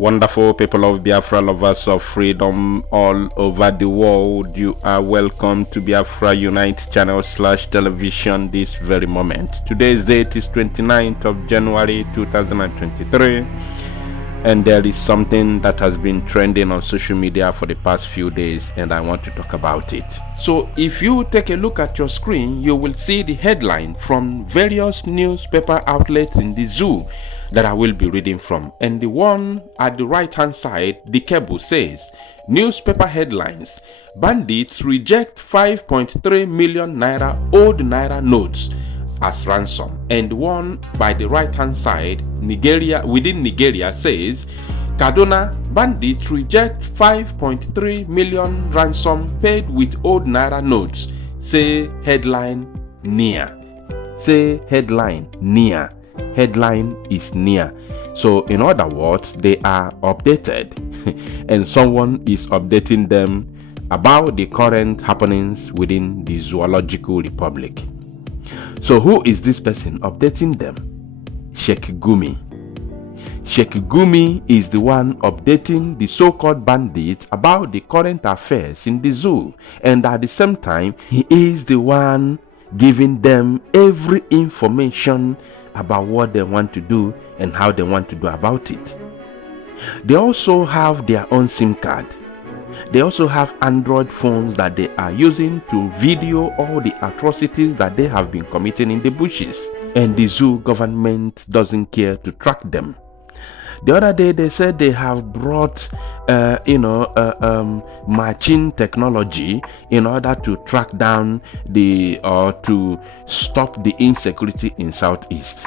Wonderful people of Biafra, lovers of freedom all over the world, you are welcome to Biafra Unite channel / television this very moment. Today's date is 29th of January 2023, and there is something that has been trending on social media for the past few days, and I want to talk about it. So if you take a look at your screen, you will see the headline from various newspaper outlets in the zoo that I will be reading from. And the one at the right hand side, the cable says, newspaper headlines: bandits reject 5.3 million naira old naira notes as ransom. And the one by the right hand side, within Nigeria, says, Kaduna bandits reject 5.3 million ransom paid with old naira notes. Say headline near. Say headline near. Headline is near. So in other words, they are updated and someone is updating them about the current happenings within the Zoological Republic. So who is this person updating them? Sheikh Gumi. Sheikh Gumi is the one updating the so-called bandits about the current affairs in the zoo, and at the same time he is the one giving them every information about what they want to do and how they want to do about it. They also have their own SIM card. They also have Android phones that they are using to video all the atrocities that they have been committing in the bushes, and the zoo government doesn't care to track them. The other day they said they have brought machine technology in order to track down to stop the insecurity in Southeast.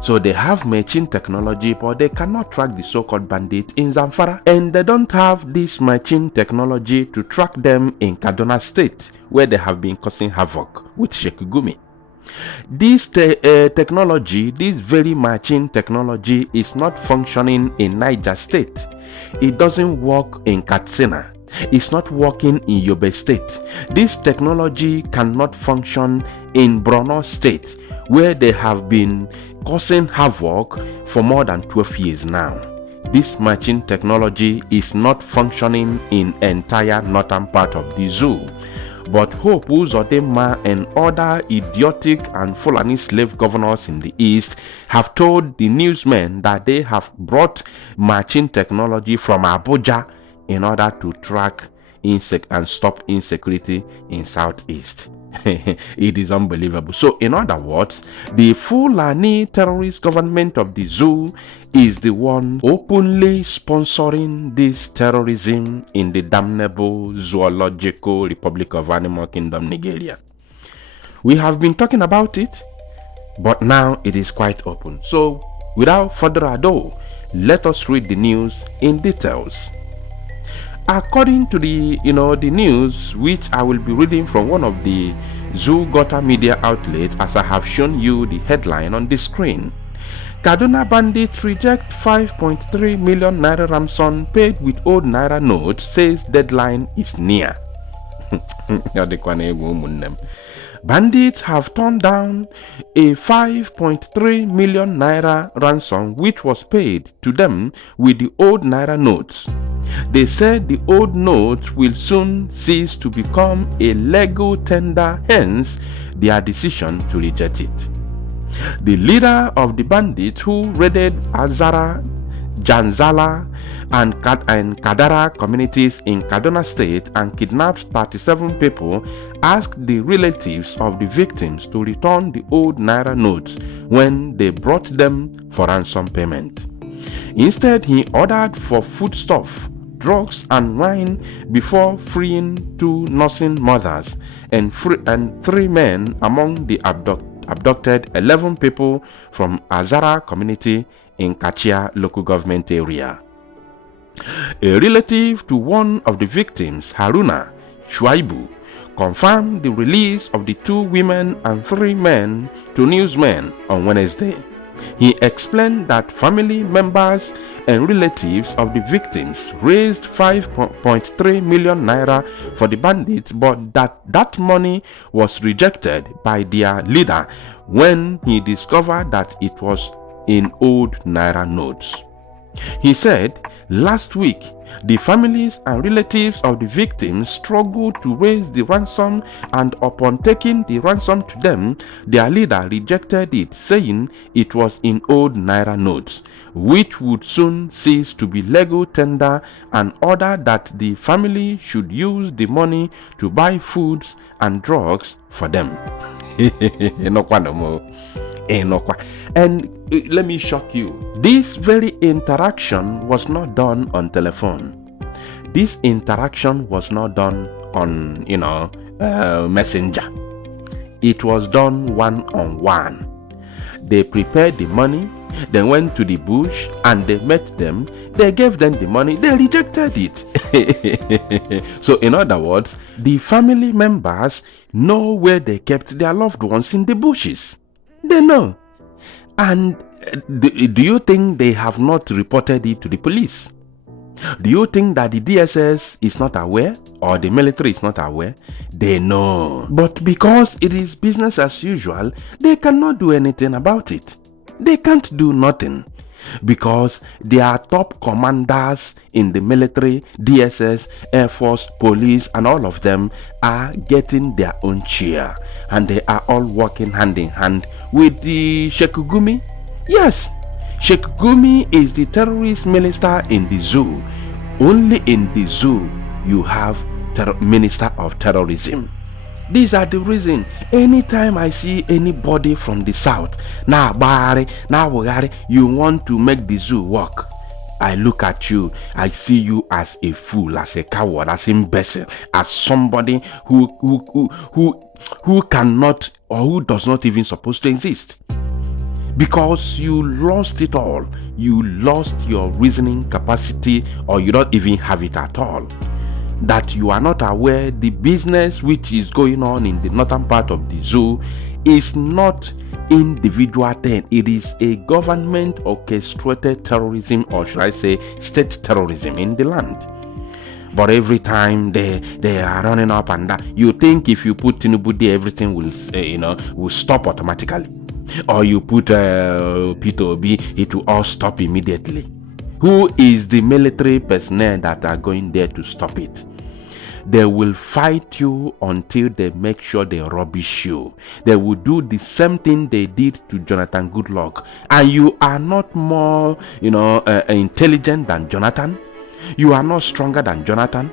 So they have machine technology, but they cannot track the so-called bandit in Zamfara, and they don't have this machine technology to track them in Kaduna State, where they have been causing havoc with Sheikh Gumi. This technology, this very machine technology, is not functioning in Niger State. It doesn't work in Katsina. It's not working in Yobe State. This technology cannot function in Borno State, where they have been causing havoc for more than 12 years now. This machine technology is not functioning in entire northern part of the zoo. But Hope Uzodinma and other idiotic and Fulani slave governors in the east have told the newsmen that they have brought machine technology from Abuja in order to track and stop insecurity in Southeast. It is unbelievable. So in other words, the Fulani terrorist government of the zoo is the one openly sponsoring this terrorism in the damnable Zoological Republic of Animal Kingdom, Nigeria. We have been talking about it, but now it is quite open. So without further ado, let us read the news in details. According to the news, which I will be reading from one of the Zoo Gota media outlets, as I have shown you the headline on the screen. Kaduna bandits reject 5.3 million naira ransom paid with old naira notes, says deadline is near. Bandits have turned down a 5.3 million naira ransom which was paid to them with the old naira notes. They said the old notes will soon cease to become a legal tender, hence their decision to reject it. The leader of the bandits who raided Azara, Janzala and Kadara communities in Kaduna State and kidnapped 37 people asked the relatives of the victims to return the old naira notes when they brought them for ransom payment. Instead, he ordered for foodstuff, drugs and wine before freeing 2 nursing mothers and 3 men among the abducted 11 people from Azara community in Kachia local government area. A relative to one of the victims, Haruna Shuaibu, confirmed the release of the 2 women and 3 men to newsmen on Wednesday. He explained that family members and relatives of the victims raised 5.3 million naira for the bandits, but that money was rejected by their leader when he discovered that it was in old naira notes. He said, last week, the families and relatives of the victims struggled to raise the ransom, and upon taking the ransom to them, their leader rejected it, saying it was in old naira notes, which would soon cease to be legal tender, and ordered that the family should use the money to buy foods and drugs for them. And let me shock you. This very interaction was not done on telephone. This interaction was not done on, messenger. It was done one-on-one. They prepared the money, they went to the bush and they met them. They gave them the money, they rejected it. So in other words, the family members know where they kept their loved ones in the bushes. They know. And do you think they have not reported it to the police? Do you think that the DSS is not aware, or the military is not aware? They know. But because it is business as usual, they cannot do anything about it. They can't do nothing. Because their top commanders in the military, DSS, Air Force, police, and all of them are getting their own share. And they are all working hand in hand with the Sheikh Gumi. Yes, Sheikh Gumi is the terrorist minister in the zoo. Only in the zoo you have minister of terrorism. These are the reason. Anytime I see anybody from the south, you want to make the zoo work, I look at you, I see you as a fool, as a coward, as imbecile, as somebody who cannot, or who does not even supposed to exist. Because you lost it all. You lost your reasoning capacity, or you don't even have it at all. That you are not aware the business which is going on in the northern part of the zoo is not individual thing. It is a government orchestrated terrorism, or should I say state terrorism in the land. But every time they are running up and down, you think if you put Tinubu there, everything will stop automatically. Or you put Peter Obi, it will all stop immediately. Who is the military personnel that are going there to stop it? They will fight you until they make sure they rubbish you. They will do the same thing they did to Jonathan Goodluck. And you are not more, intelligent than Jonathan. You are not stronger than Jonathan.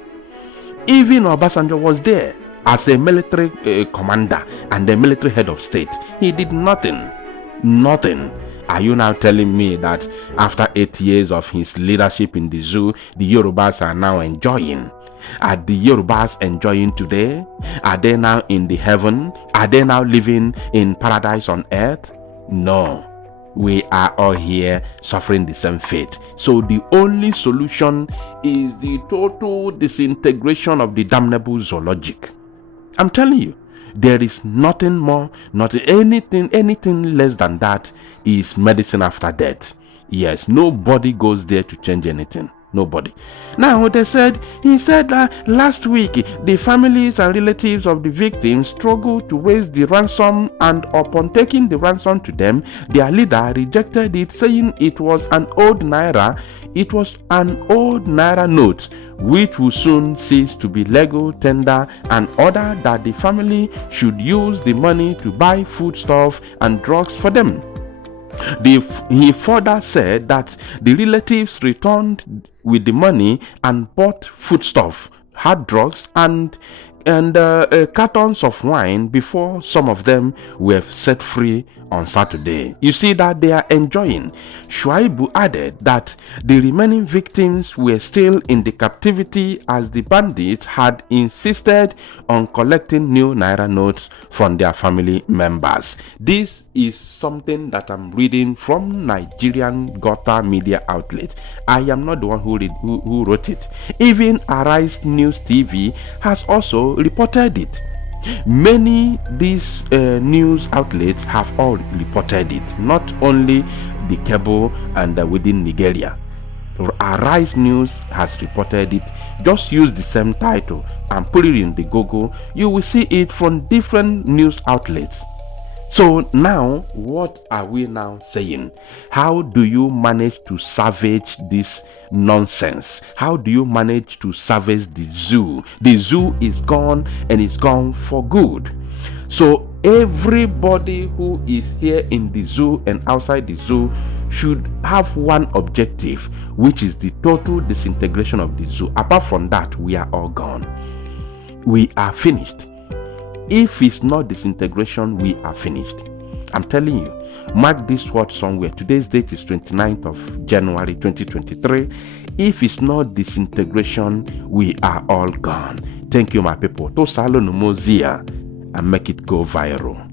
Even Obasanjo was there as a military commander and the military head of state. He did nothing. Nothing. Are you now telling me that after 8 years of his leadership in the zoo, the Yorubas are now enjoying? Are the Yorubas enjoying today? Are they now in the heaven? Are they now living in paradise on earth? No. We are all here suffering the same fate. So the only solution is the total disintegration of the damnable zoologic. I'm telling you, there is nothing more, anything less than that is medicine after death. Yes, nobody goes there to change anything. Nobody. Now he said that last week the families and relatives of the victims struggled to raise the ransom, and upon taking the ransom to them, their leader rejected it, saying it was an old naira. It was an old naira note, which will soon cease to be legal tender, and ordered that the family should use the money to buy foodstuff and drugs for them. He further said that the relatives returned with the money and bought foodstuff, hard drugs, and cartons of wine before some of them were set free on Saturday. You see that they are enjoying. Shuaibu added that the remaining victims were still in the captivity, as the bandits had insisted on collecting new naira notes from their family members. This is something that I'm reading from Nigerian Gota media outlet. I am not the one who wrote it. Even Arise News TV has also reported it. Many these news outlets have all reported it, not only the cable and within Nigeria. Arise News has reported it. Just use the same title and put it in the Google. You will see it from different news outlets. So now, what are we now saying? How do you manage to salvage this nonsense? How do you manage to salvage the zoo? The zoo is gone, and it's gone for good. So everybody who is here in the zoo and outside the zoo should have one objective, which is the total disintegration of the zoo. Apart from that, we are all gone. We are finished. If it's not disintegration, we are finished. I'm telling you. Mark this word somewhere. Today's date is 29th of January 2023. If it's not disintegration, we are all gone. Thank you, my people. To salo numozia and make it go viral.